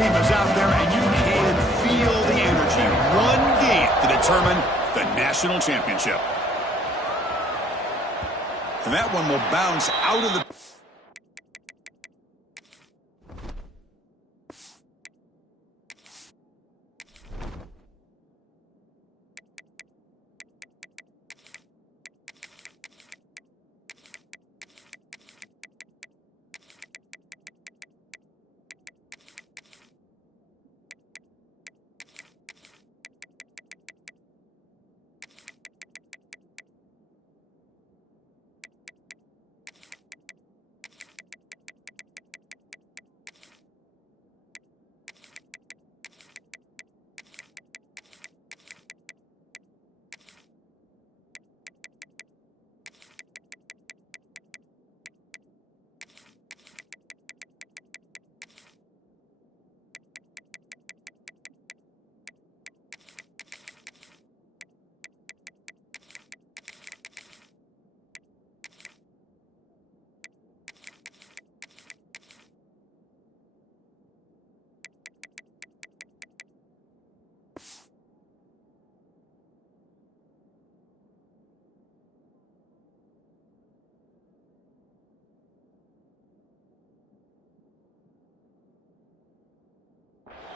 team is out there, and you can feel the energy. One game to determine the national championship. And that one will bounce out of the...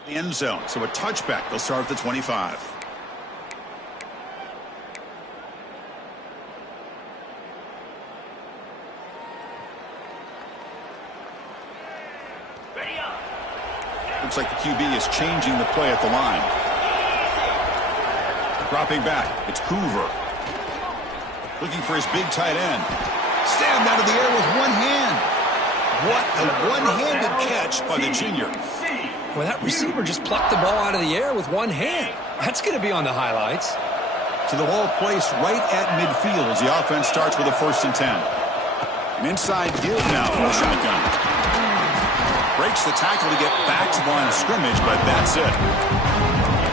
the end zone. So a touchback. They'll start at the 25. Looks like the QB is changing the play at the line. Dropping back. It's Hoover. Looking for his big tight end. Stand out of the air with one hand. What a one-handed catch by the junior. Well, that receiver just plucked the ball out of the air with one hand. That's going to be on the highlights. So the ball placed right at midfield as the offense starts with a 1st and 10. An inside give now from the shotgun. Breaks the tackle to get back to the line of scrimmage, but that's it.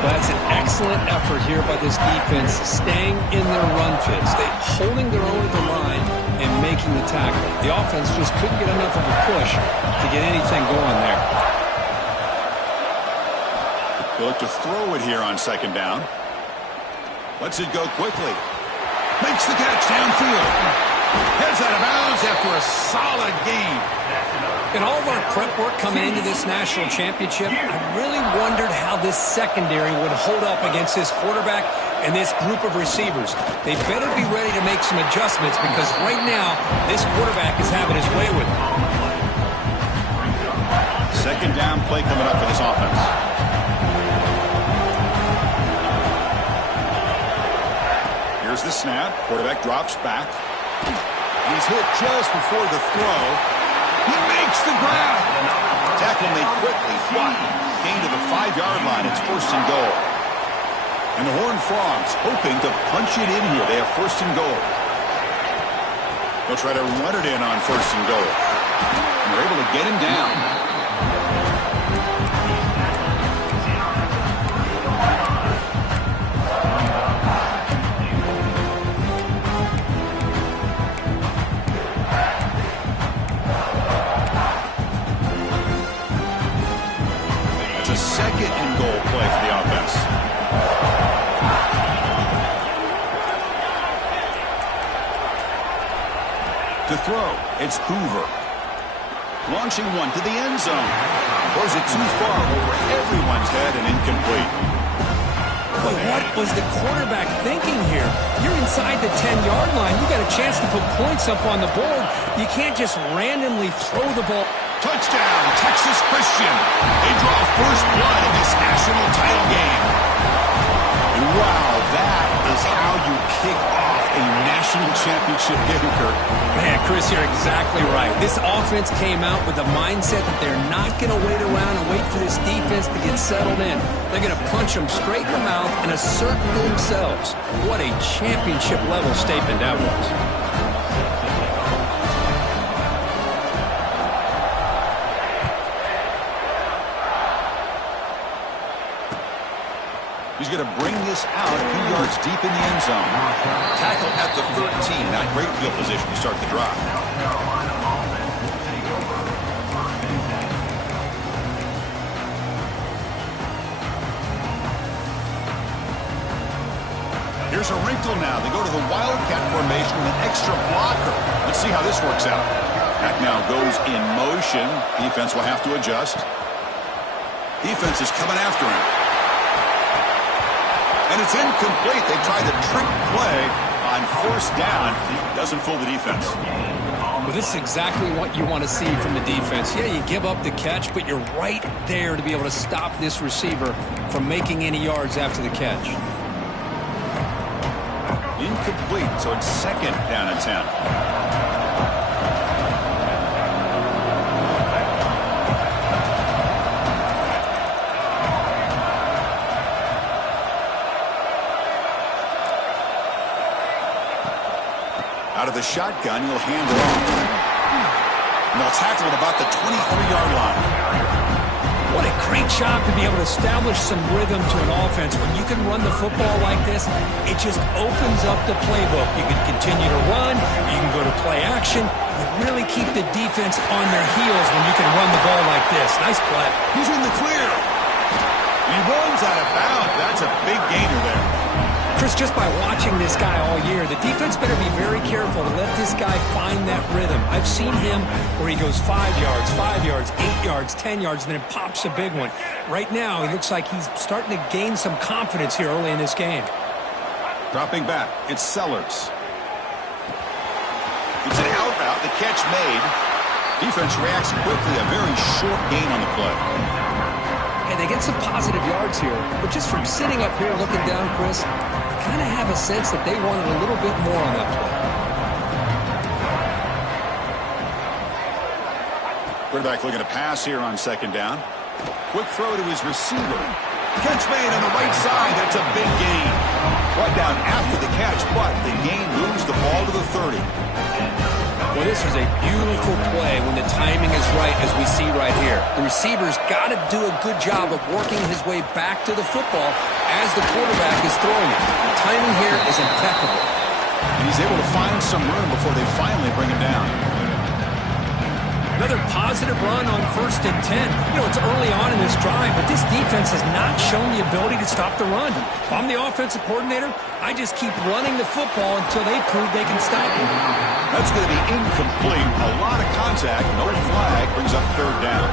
Well, that's an excellent effort here by this defense, staying in their run fits. They're holding their own at the line and making the tackle. The offense just couldn't get enough of a push to get anything going there. They look to throw it here on 2nd down. Lets it go quickly. Makes the catch downfield. Heads out of bounds after a solid game. In all of our prep work coming into this national championship, I really wondered how this secondary would hold up against this quarterback and this group of receivers. They better be ready to make some adjustments because right now, this quarterback is having his way with them. 2nd down play coming up for this offense. Here's the snap. Quarterback drops back. He's hit just before the throw. He makes the grab. Tackle made quickly. What? Gain to the 5-yard line. It's 1st and goal. And the Horned Frogs hoping to punch it in here. They have 1st and goal. They'll try to run it in on 1st and goal. And they're able to get him down. A 2nd and goal play for the offense. To throw, it's Hoover. Launching one to the end zone. Throws it too far over everyone's head and incomplete. But what was the quarterback thinking here? You're inside the 10-yard line. You got a chance to put points up on the board. You can't just randomly throw the ball. Touchdown, Texas Christian. They draw first blood in this national title game. And wow, that is how you kick off a national championship game, Kirk. Man, Chris, you're exactly right. This offense came out with the mindset that they're not going to wait around and wait for this defense to get settled in. They're going to punch them straight in the mouth and assert themselves. What a championship-level statement that was. He's going to bring this out a few yards deep in the end zone. Tackle at the 13. Not great field position to start the drive. Here's a wrinkle now. They go to the Wildcat formation with an extra blocker. Let's see how this works out. Back now goes in motion. Defense will have to adjust. Defense is coming after him. And it's incomplete. They tried the trick play on first down. Doesn't fool the defense. Well, this is exactly what you want to see from the defense. Yeah, you give up the catch, but you're right there to be able to stop this receiver from making any yards after the catch. Incomplete, so it's second down and 10. Out of the shotgun, he'll hand it off. And they'll tackle at about the 23-yard line. What a great job to be able to establish some rhythm to an offense. When you can run the football like this, it just opens up the playbook. You can continue to run. You can go to play action. You really keep the defense on their heels when you can run the ball like this. Nice play. He's in the clear. He runs out of bounds. That's a big gainer there. Chris, just by watching this guy all year, the defense better be very careful to let this guy find that rhythm. I've seen him where he goes 5 yards, 8 yards, 10 yards, and then it pops a big one. Right now, he looks like he's starting to gain some confidence here early in this game. Dropping back, it's Sellers. It's an out route, the catch made. Defense reacts quickly, a very short gain on the play. And they get some positive yards here, but just from sitting up here looking down, Chris, I kind of have a sense that they wanted a little bit more on that play. Quarterback looking to pass here on second down. Quick throw to his receiver. Catch made on the right side. That's a big gain. Brought down after the catch, but the gain moves the ball to the 30. Well, this is a beautiful play when the timing is right, as we see right here. The receiver's got to do a good job of working his way back to the football as the quarterback is throwing it. The timing here is impeccable. And he's able to find some room before they finally bring him down. Another positive run on 1st and 10. You know, it's early on in this drive, but this defense has not shown the ability to stop the run. If I'm the offensive coordinator, I just keep running the football until they prove they can stop it. That's going to be incomplete. A lot of contact, no flag, brings up third down.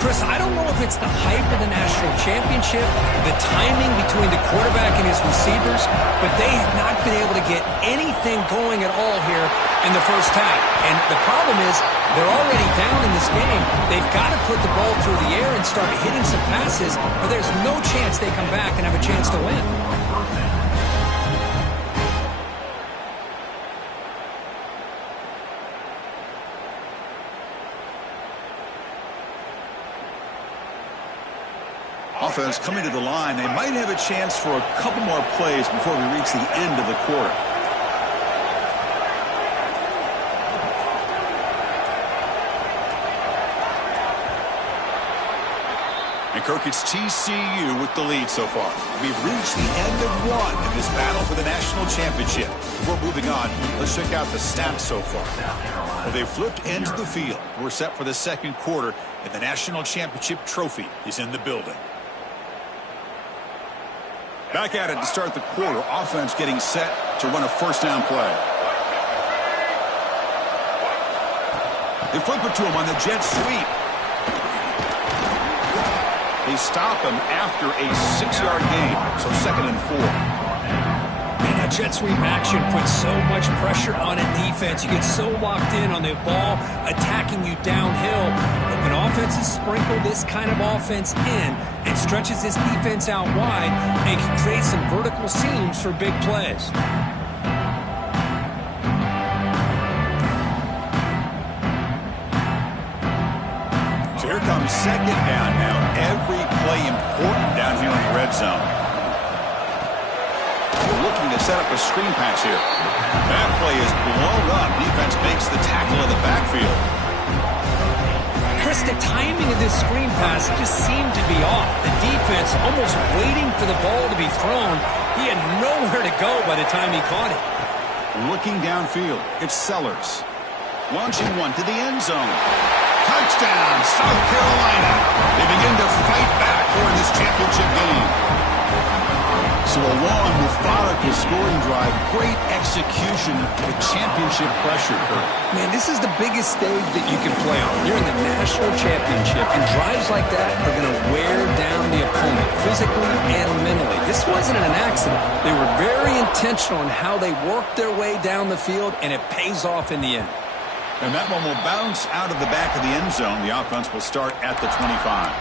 Chris, I don't know if it's the hype of the national championship, the timing between the quarterback and his receivers, but they have not been able to get anything going at all here in the first half. And the problem is they're already down in this game. They've got to put the ball through the air and start hitting some passes, or there's no chance they come back and have a chance to win. Offense coming to the line. They might have a chance for a couple more plays before we reach the end of the quarter. And Kirk, it's TCU with the lead so far. We've reached the end of one in this battle for the national championship. Before moving on, let's check out the stats so far. Well, they've flipped into the field. We're set for the second quarter, and the national championship trophy is in the building. Back at it to start the quarter. Offense getting set to run a first down play. They flip it to him on the jet sweep. They stop him after a 6-yard gain, so 2nd and 4. Man, that jet sweep action puts so much pressure on a defense. You get so locked in on the ball attacking you downhill. But when offenses sprinkle this kind of offense in, it stretches this defense out wide and can create some vertical seams for big plays. So here comes second down now. Every play important down here in the red zone. They're looking to set up a screen pass here. That play is blown up. Defense makes the tackle in the backfield. Chris, the timing of this screen pass just seemed to be off. The defense almost waiting for the ball to be thrown. He had nowhere to go by the time he caught it. Looking downfield, it's Sellers. Launching one to the end zone. Touchdown, South Carolina. They begin to fight back for this championship game. So a long, methodical scoring drive. Great execution with championship pressure. Man, this is the biggest stage that you can play on. You're in the national championship, and drives like that are going to wear down the opponent physically and mentally. This wasn't an accident. They were very intentional in how they worked their way down the field, and it pays off in the end. And that one will bounce out of the back of the end zone. The offense will start at the 25.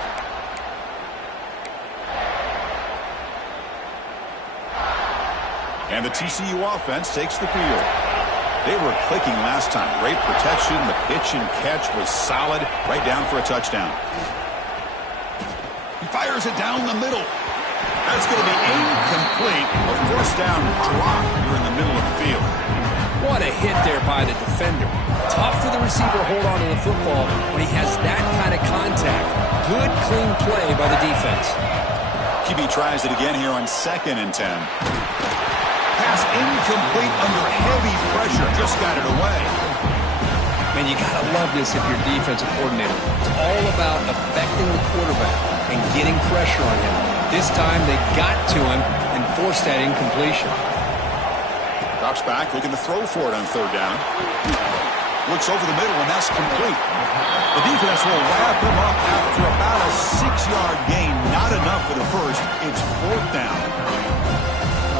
And the TCU offense takes the field. They were clicking last time. Great protection. The pitch and catch was solid. Right down for a touchdown. He fires it down the middle. That's going to be incomplete. A first down drop here in the middle of the field. What a hit there by the defender. Tough for the receiver to hold on to the football when he has that kind of contact. Good, clean play by the defense. QB tries it again here on 2nd and 10. Pass incomplete under heavy pressure. Just got it away. Man, you got to love this if you're defensive coordinator. It's all about affecting the quarterback and getting pressure on him. This time they got to him and forced that incompletion. Drops back, looking to throw for it on 3rd down. Looks over the middle, and that's complete. The defense will wrap him up after about a 6-yard gain. Not enough for the first. It's 4th down.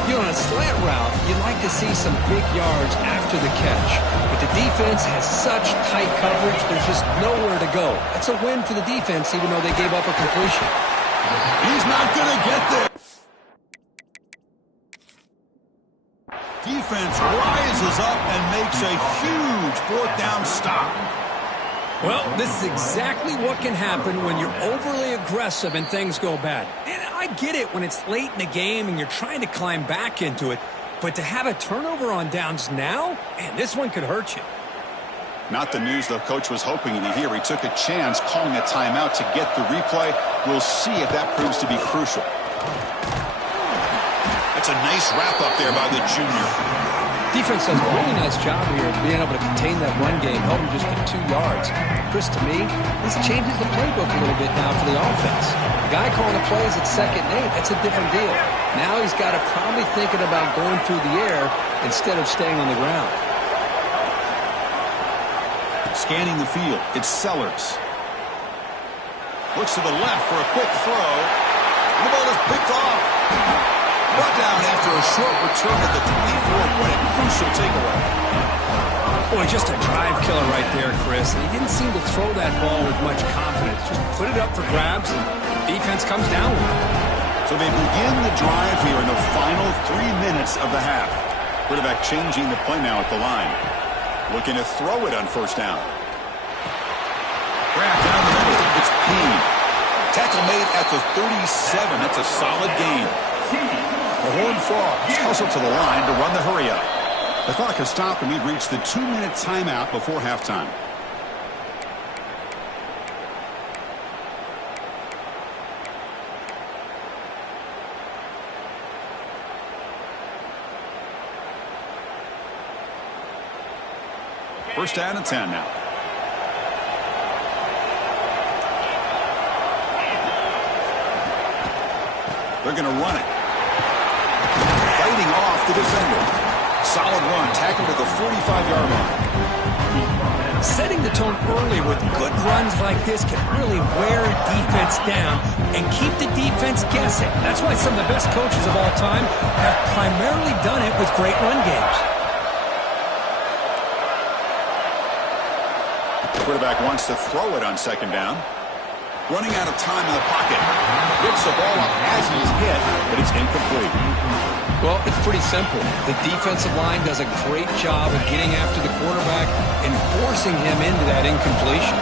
You know, on a slant route, you'd like to see some big yards after the catch. But the defense has such tight coverage, there's just nowhere to go. That's a win for the defense, even though they gave up a completion. He's not going to get there. Defense rises up and makes a huge 4th down stop. Well, this is exactly what can happen when you're overly aggressive and things go bad. And I get it when it's late in the game and you're trying to climb back into it. But to have a turnover on downs now, man, this one could hurt you. Not the news the coach was hoping to hear. He took a chance calling a timeout to get the replay. We'll see if that proves to be crucial. That's a nice wrap-up there by the junior. Defense does a really nice job here of being able to contain that run game, help him just get 2 yards. Chris, to me, this changes the playbook a little bit now for the offense. The guy calling the plays at 2nd and 8, that's a different deal. Now he's got to probably thinking about going through the air instead of staying on the ground. Scanning the field, it's Sellers. Looks to the left for a quick throw. The ball is picked off. Brought down after a short return at the 24. What a crucial takeaway. Boy, just a drive killer right there, Chris. He didn't seem to throw that ball with much confidence. Just put it up for grabs, and defense comes down with it. So they begin the drive here in the final 3 minutes of the half. Quarterback changing the play now at the line. Looking to throw it on 1st down. Grab down the middle. It's Peen. Tackle made at the 37. That's a solid gain. The Horned Frogs hustle to the line to run the hurry-up. The clock has stopped, and we've reached the 2-minute timeout before halftime. First down and 10 now. They're going to run it. Fighting off the defender. Solid run, tackled at the 45-yard line. Setting the tone early with good runs like this can really wear a defense down and keep the defense guessing. That's why some of the best coaches of all time have primarily done it with great run games. The quarterback wants to throw it on 2nd down. Running out of time in the pocket. Picks the ball up as he's hit, but it's incomplete. Well, it's pretty simple. The defensive line does a great job of getting after the quarterback and forcing him into that incompletion.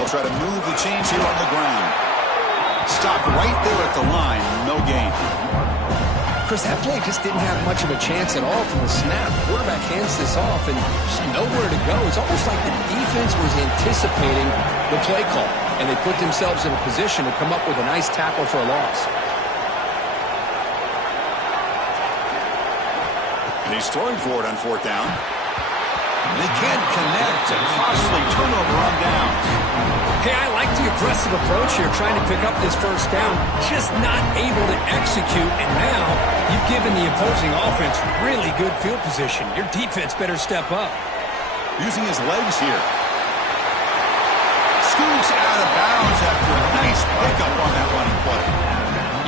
They'll try to move the chains here on the ground. Stopped right there at the line. No gain. Chris, that play just didn't have much of a chance at all from the snap. The quarterback hands this off and just nowhere to go. It's almost like the defense was anticipating the play call, and they put themselves in a position to come up with a nice tackle for a loss. And he's throwing for it on 4th down. They can't connect. A costly turnover on downs. Hey, I like the aggressive approach here, trying to pick up this first down, just not able to execute, and now you've given the opposing offense really good field position. Your defense better step up. Using his legs here. Scoots out of bounds after a nice pickup on that running play.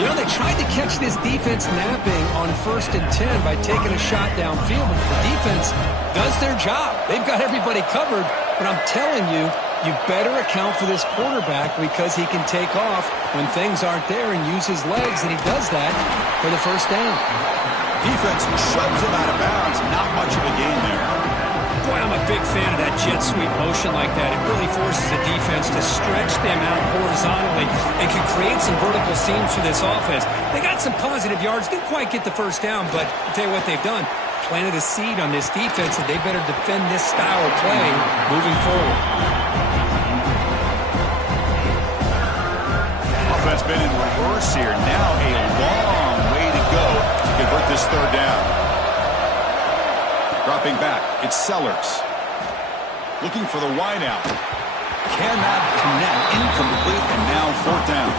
You know, they tried to catch this defense napping on 1st and 10 by taking a shot downfield, but the defense does their job. They've got everybody covered, but I'm telling you, you better account for this quarterback because he can take off when things aren't there and use his legs, and he does that for the first down. Defense shoves him out of bounds. Not much of a gain there. Boy, I'm a big fan of that jet sweep motion like that. It really forces the defense to stretch them out horizontally and can create some vertical seams for this offense. They got some positive yards. Didn't quite get the first down, but I'll tell you what they've done. Planted a seed on this defense that they better defend this style of play moving forward. Offense been in reverse here. Now a long way to go to convert this third down. Dropping back, it's Sellers. Looking for the wideout. Cannot connect. Incomplete, and now 4th down.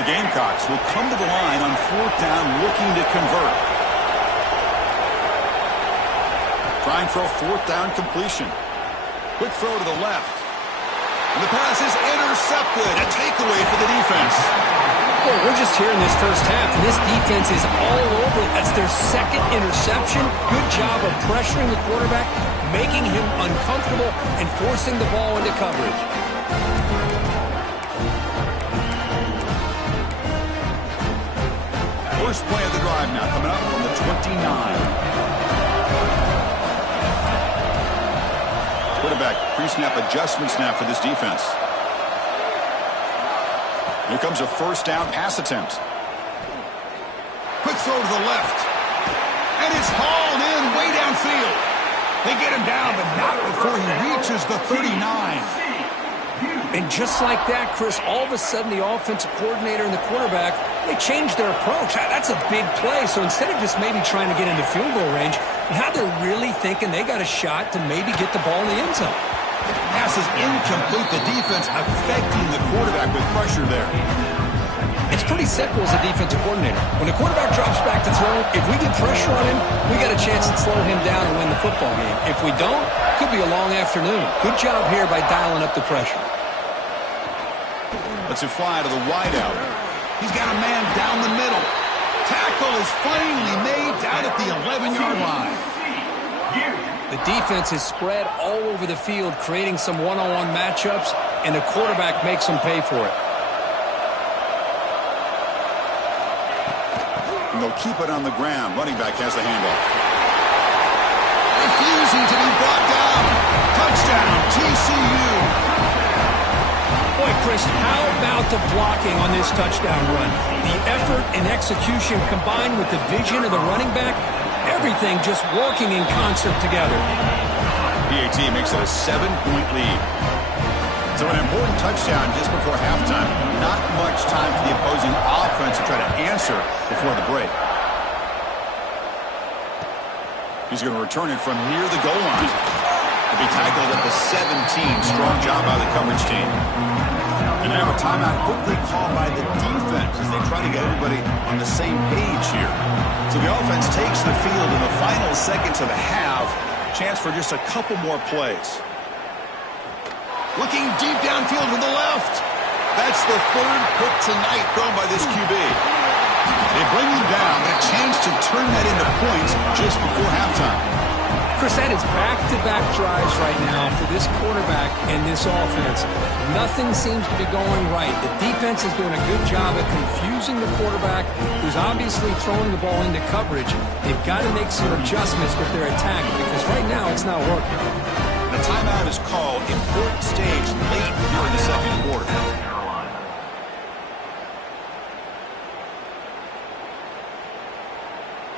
The Gamecocks will come to the line on 4th down, looking to convert. Trying for a 4th down completion. Quick throw to the left. And the pass is intercepted. A takeaway for the defense. Well, we're just here in this first half, and this defense is all over it. That's their 2nd interception. Good job of pressuring the quarterback, making him uncomfortable, and forcing the ball into coverage. First play of the drive now, coming up from the 29. Quarterback pre-snap adjustment snap for this defense. Here comes a first down pass attempt. Quick throw to the left. And it's hauled in way downfield. They get him down, but not before he reaches the 39. And just like that, Chris, all of a sudden the offensive coordinator and the quarterback, they changed their approach. That's a big play. So instead of just maybe trying to get into field goal range, now they're really thinking they got a shot to maybe get the ball in the end zone. Pass is incomplete. The defense affecting the quarterback with pressure there. It's pretty simple as a defensive coordinator. When the quarterback drops back to throw, if we get pressure on him, we got a chance to slow him down and win the football game. If we don't, it could be a long afternoon. Good job here by dialing up the pressure. Let's it fly to the wideout. He's got a man down the middle. Tackle is finally made down at the 11-yard line. The defense is spread all over the field, creating some one-on-one matchups, and the quarterback makes them pay for it. And they'll keep it on the ground. Running back has the handoff. Refusing to be brought down. Touchdown, TCU. Boy, Chris, how about the blocking on this touchdown run? The effort and execution combined with the vision of the running back, everything just working in concert together. PAT makes it a 7-point lead. So an important touchdown just before halftime. Not much time for the opposing offense to try to answer before the break. He's going to return it from near the goal line. To be tackled at the 17. Strong job by the coverage team. And now a timeout quickly called by the defense as they try to get everybody on the same page here. So the offense takes the field in the final seconds of the half. Chance for just a couple more plays. Looking deep downfield to the left. That's the 3rd pick tonight thrown by this QB. They bring him down, but a chance to turn that into points just before halftime. Chris, that is back-to-back drives right now for this quarterback and this offense. Nothing seems to be going right. The defense is doing a good job at confusing the quarterback, who's obviously throwing the ball into coverage. They've got to make some adjustments with their attack because right now it's not working. The timeout is called. Important stage late here in the second quarter.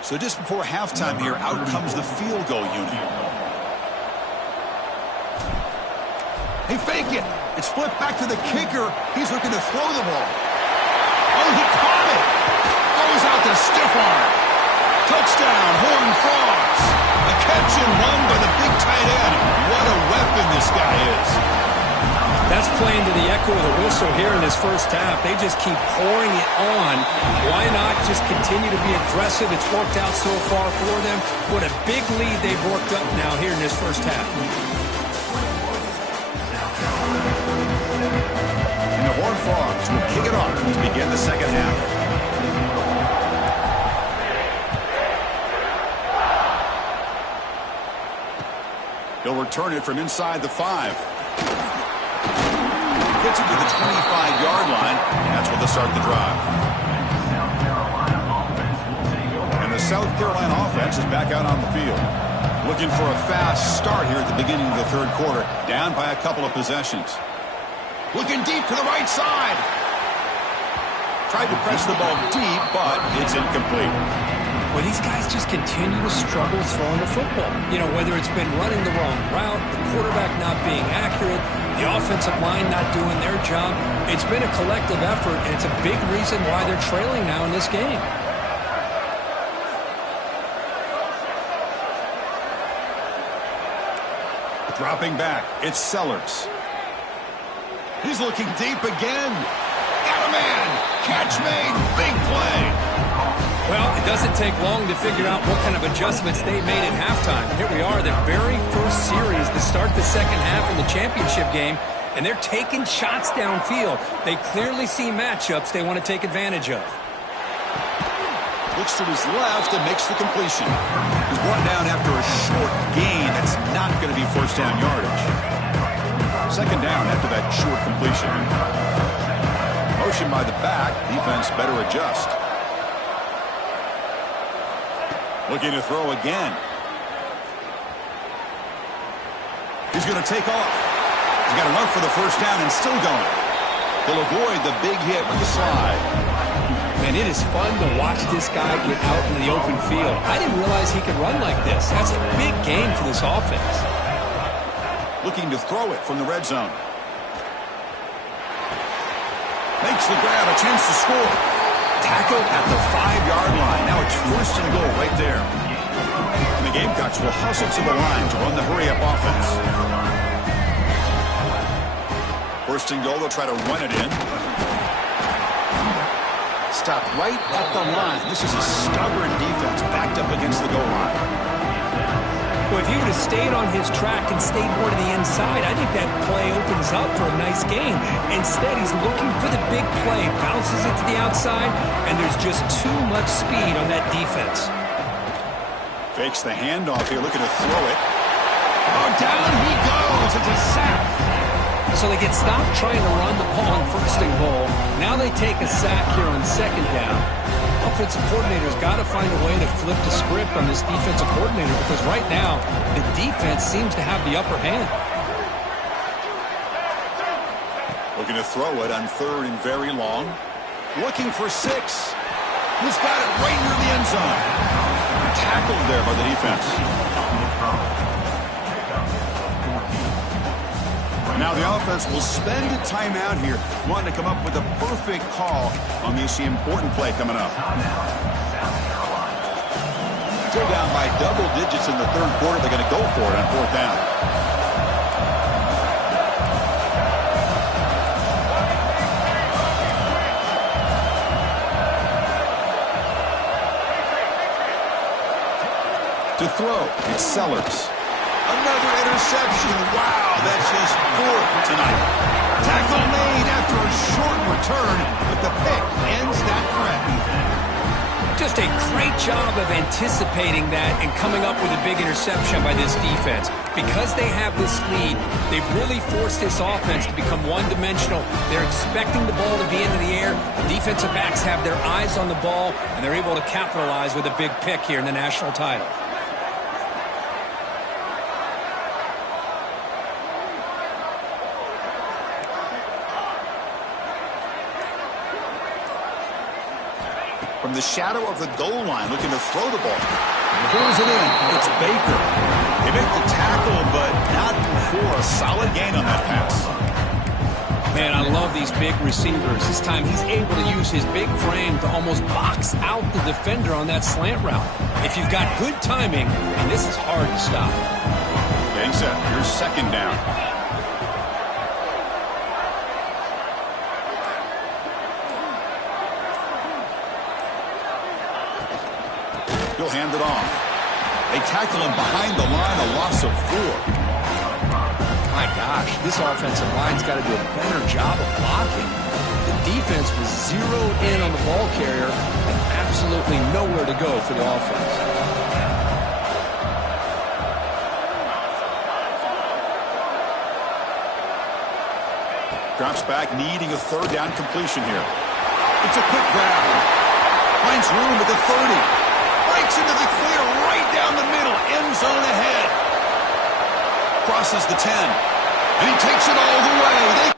So just before halftime here, out comes the field goal unit. They fake it. It's flipped back to the kicker. He's looking to throw the ball. Oh, he caught it. Goes out to stiff arm. Touchdown, Horned Frogs. A catch and run by the big tight end. What a weapon this guy is. That's playing to the echo of the whistle here in this first half. They just keep pouring it on. Why not just continue to be aggressive? It's worked out so far for them. What a big lead they've worked up now here in this first half. And the Horned Frogs will kick it off to begin the second half. He'll return it from inside the 5. Gets it to the 25-yard line. That's where they'll start the drive. And the South Carolina offense is back out on the field. Looking for a fast start here at the beginning of the third quarter. Down by a couple of possessions. Looking deep to the right side. Tried to press the ball deep, but it's incomplete. Well, these guys just continue to struggle throwing the football. You know, whether it's been running the wrong route, the quarterback not being accurate, the offensive line not doing their job. It's been a collective effort, and it's a big reason why they're trailing now in this game. Dropping back, it's Sellers. He's looking deep again. Got a man. Catch made. Big play. Well, it doesn't take long to figure out what kind of adjustments they made at halftime. Here we are, the very first series to start the second half in the championship game, and they're taking shots downfield. They clearly see matchups they want to take advantage of. Looks to his left and makes the completion. He's brought down after a short gain. That's not going to be first down yardage. Second down after that short completion. Motion by the back. Defense better adjust. Looking to throw again. He's going to take off. He's got enough for the first down and still going. He'll avoid the big hit with the slide. Man, it is fun to watch this guy get out in the open field. I didn't realize he could run like this. That's a big game for this offense. Looking to throw it from the red zone. Makes the grab, a chance to score. Tackle at the 5-yard line. Now it's first and goal right there. And the Gamecocks will hustle to the line to run the hurry-up offense. First and goal, they'll try to run it in. Stopped right at the line. This is a stubborn defense backed up against the goal line. Well, if he would have stayed on his track and stayed more to the inside, I think that play opens up for a nice game. Instead, he's looking for the big play, bounces it to the outside, and there's just too much speed on that defense. Fakes the handoff here, looking to throw it. Oh, down he goes. It's a sack. So they get stopped trying to run the ball on first and goal. Now they take a sack here on second down. Offensive coordinator's got to find a way to flip the script on this defensive coordinator because right now the defense seems to have the upper hand. Looking to throw it on third and very long. Looking for 6. He's got it right near the end zone. Tackled there by the defense. Now the offense will spend a timeout here, wanting to come up with a perfect call on this important play coming up. Still down by double digits in the third quarter. They're going to go for it on fourth down. To throw, it's Sellers. Another interception. Wow, that's his 4th tonight. Tackle made after a short return, but the pick ends that threat. Just a great job of anticipating that and coming up with a big interception by this defense. Because they have this lead, they've really forced this offense to become one-dimensional. They're expecting the ball to be into the air. The defensive backs have their eyes on the ball, and they're able to capitalize with a big pick here in the national title. From the shadow of the goal line, looking to throw the ball. Throws it in. It's Baker. They make the tackle, but not before a solid gain on that pass. Man, I love these big receivers. This time he's able to use his big frame to almost box out the defender on that slant route. If you've got good timing, and this is hard to stop. Getting set. Here's second down. He'll hand it off. They tackle him behind the line, a loss of 4. My gosh, this offensive line's got to do a better job of blocking. The defense was zeroed in on the ball carrier and absolutely nowhere to go for the offense. Drops back, needing a third down completion here. It's a quick grab. Finds room at the 30. Breaks into the clear right down the middle. End zone ahead. Crosses the 10. And he takes it all the way.